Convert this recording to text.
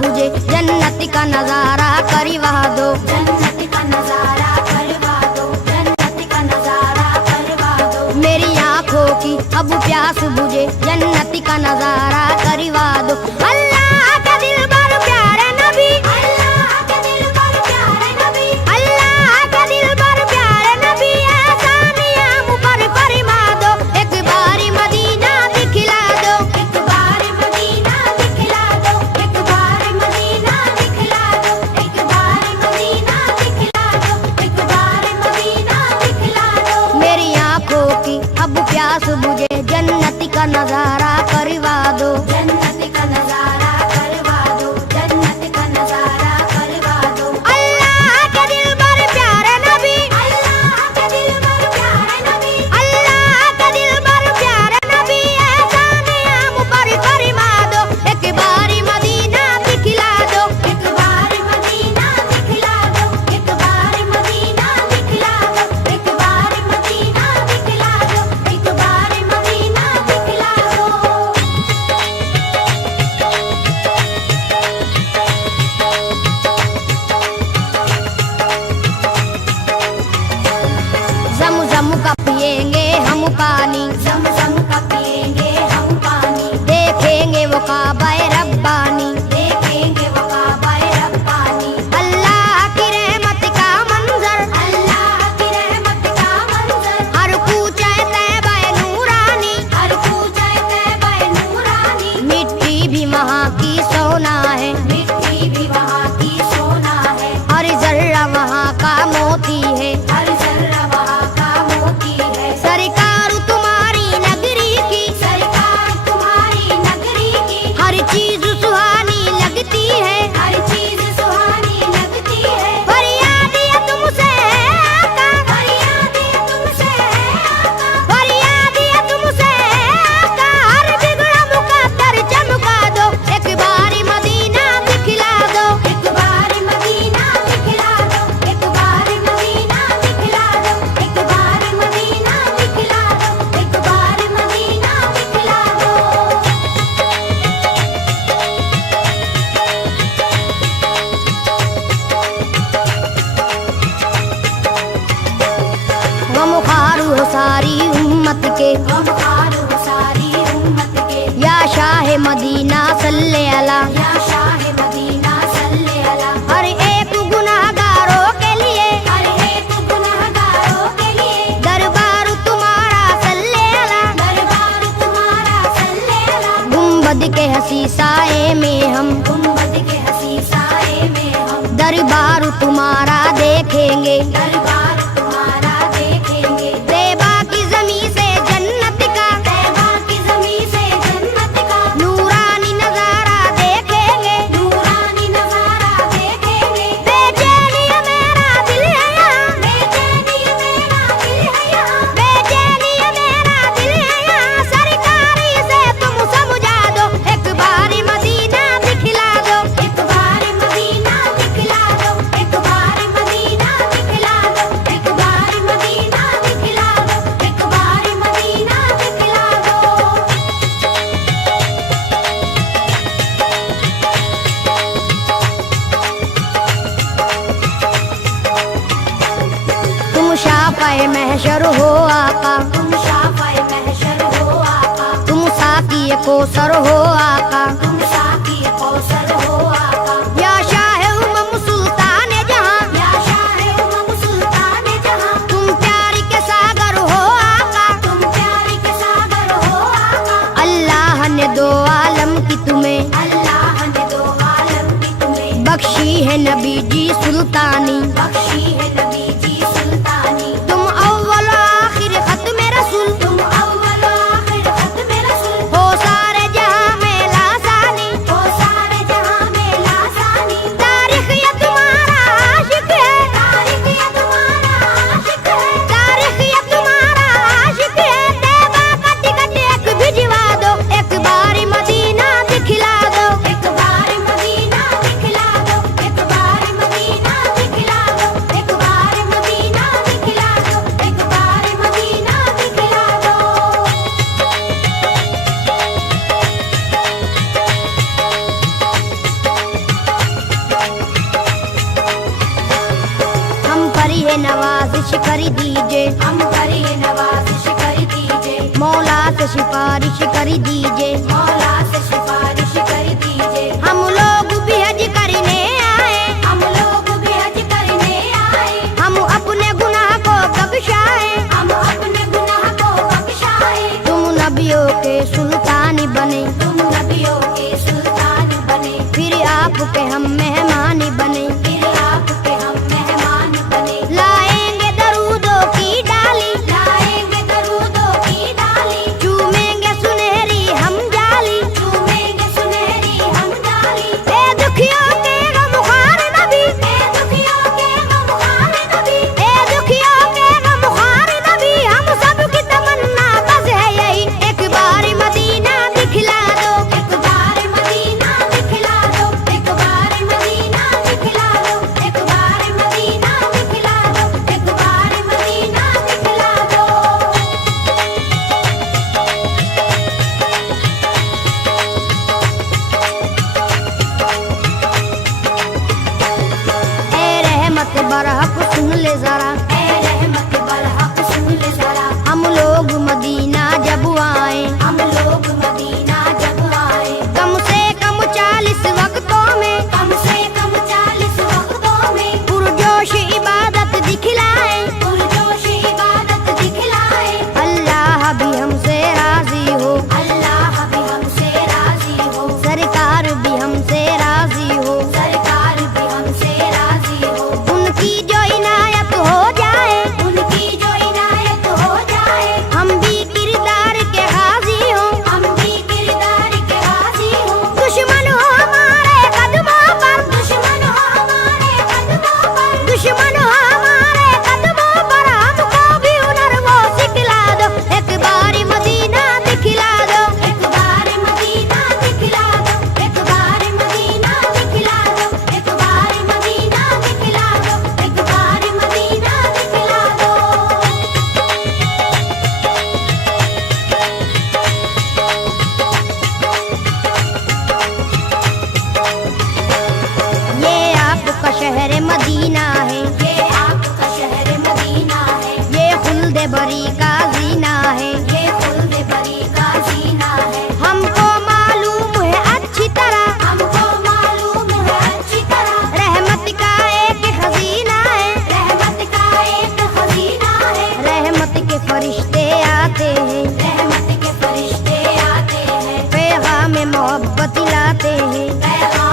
बुझे जन्नत का नजारा करवा दो, जन्नत का नजारा करवा दो, जन्नत का नजारा करवा दो। मेरी आंखों की अब प्यास बुझे जन्नत का नजारा करवा दो। अल्लाह का दिल पर प्यारे नबी, अल्लाह के दिल पर प्यारे नबी, अल्लाह का दिल पर प्यारे नबी, एहसानियां मुझ पर फरमा दो। एक बारी मदीना दिखला दो, एक बार मदीना दिखला दो, एक बार मदीना दिखला दो, एक बार मदीना दिखला दो, एक बार मदीना दिखला दो। मेरी आंखों की अब प्यास बुझे जन्नत का नजारा करवा दो। जन्नत का नजारा करवा दो, जन्नत का नजारा करवा दो। अल्लाह के दिल पर प्यारे नबी, अल्लाह के दिल पर प्यारे नबी, अल्लाह के दिल पर प्यारे नबी, एहसानियां मुझ पर फरमा दो। एक बारी मदीना दिखला दो, एक बार मदीना दिखला दो, एक बार मदीना दिखला दो, एक बार मदीना दिखला दो, एक बार मदीना दिखला दो। ज़म-ज़म का पिएंगे हम पानी, ज़म-ज़म का पिएंगे हम पानी, देखेंगे वो काबा रब्बानी। देखेंगे वो काबा रब्बानी। अल्लाह की रहमत का मंजर, अल्लाह की रहमत का मंजर, हर कूचे तैबा नूरानी। हर कूचे तैबा नूरानी। मिट्टी भी वहाँ की सोना है, मिट्टी भी वहाँ की सोना है, हर जर्रा वहाँ का मोती है। हर जर्रा वहाँ का मोती है। सरकार तुम्हारी नगरी की, सरकार तुम्हारी नगरी की, हर चीज सुहानी लगती है। हर चीज सुहानी लगती है। फरियाद ये तुमसे है आका, फरियाद ये तुमसे है आका, फरियाद ये तुमसे है आका, हर बिगड़ा मुकद्दर चमका दो। एक बारी मदीना दिखला दो, एक बार मदीना दिखला दो, एक बार मदीना दिखला दो, एक बार मदीना दिखला दो, एक बार मदीना दिखला दो। गमख्वार हो सारी उम्मत के, गमख्वार हो सारी उम्मत के, या शाह मदीना सल्ले अला। या शाह मदीना सल्ले अला। हर एक गुनाहगारों के लिए हर एक गुनहगारों के लिए दरबार तुम्हारा सल्ले अला। दरबार तुम्हारा सल्ले अला। गुंबद के हसी साए में हम, गुंबद के हसी साए में हम, दरबार तुम्हारा देखेंगे। दरबार तुम्हारा देखेंगे। तैबा की ज़मीं से जन्नत का, तैबा की ज़मीं से जन्नत का नूरानी नजारा देखेंगे। नूरानी नजारा देखेंगे। बेचैनी है मेरा दिल है यहाँ, बेचैनी मेरा दिल है यहाँ, बेचैनी है मेरा दिल है यहाँ, सरकारी से तुम समझा दो। एक बारी मदीना दिखला दो, एक बार मदीना दिखला दो, एक बार मदीना दिखला दो, एक बार मदीना दिखला दो, एक बार मदीना दिखला दो। तुम शाफ़े महशर हो आका, तुम शाफ़े महशर हो आका, तुम साकी कौसर हो आका। तुम साकी कौसर हो आका, या शाह उमम सुल्तान जहां, या शाह उमम सुल्तान जहां, तुम प्यार के सागर हो आका। तुम प्यार के सागर हो आका। अल्लाह ने दो आलम की तुम्हें, अल्लाह ने दो आलम की तुम्हें बख्शी है नबी जी सुल्तानी। बख्शी है नबी जी सुल्तानी। तुम अव्वल आखिर खत्म रसूल, तुम अव्वल आखिर खत्म रसूल हो सारे जहां में लासा नवाजिश कर दीजिए, हम पर ये नवाजिश कर दीजिए, मौला से सिफारिश कर दीजिए। मौला से सिफारिश कर दीजिए। हम लोग भी हज करने आए, हम लोग भी हज करने आए, हम अपने गुनाह को बख्शाए। हम अपने गुनाह को बख्शाए। तुम नबियों के सुल्तान बने, तुम नबियों के सुल्तान बने, फिर आपके हम मेहमान बने। फिर आपके हम मेहमान बने। लाएंगे दरूदों की डाली, लाएंगे दरूदों की डाली, चूमेंगे सुनहरी हम जाली। चूमेंगे सुनहरी हम डाली। ए दुखियों के गमख्वार नबी, ए दुखियों के गमख्वार नबी, ए दुखियों के गमख्वार नबी, हम सबकी तमन्ना बस है यही, एक बार मदीना दिखला दो। एक बार मदीना दिखला दो, एक बार मदीना दिखला दो, एक बार मदीना दिखला दो, एक बार मदीना दिखला दो। ए रहमत बरहक सुन ले जरा, ऐ रहमत बरहक सुन ले जरा, हम लोग मदीना जब आए, हम लोग मदीना जब आए, कम से कम 40 वक्तों में कम से कम 40 वक्तों में पुरजोश इबादत दिखलाए। पुरजोश इबादत दिखलाए। अल्लाह भी हमसे राजी हो, अल्लाह भी हमसे राजी हो, सरकार भी हमसे राजी हो। सरकार भी हमसे राजी हो, उनकी जो इनायत हो जाए, उनकी जो इनायत हो जाए, हम भी किरदार के गाजी हो। हम भी किरदार के गाजी हो। दुश्मन हो हमारे कदमों पर, दुश्मन हो हमारे कदमों पर, दुश्मन हो हमारे कदमों पर, हमको भी हुनर वो सिखला दो। एक बार मदीना दिखला दो, एक बार मदीना दिखला दो, एक बार मदीना दिखला दो, एक बार मदीना दिखला दो, एक बार मदीना दिखला दो। ये आपका शहर मदीना है, ये आपका शहर मदीना है, ये खुल्द बरी का जीना है। ये खुल्द बरी का जीना है। हमको मालूम है अच्छी तरह, हमको मालूम है अच्छी तरह, रहमत का एक खजीना है। रहमत का एक खजीना है। रहमत के फरिश्ते आते हैं, रहमत के फरिश्ते आते हैं, पैगाम मोहब्बत लाते हैं। पैगाम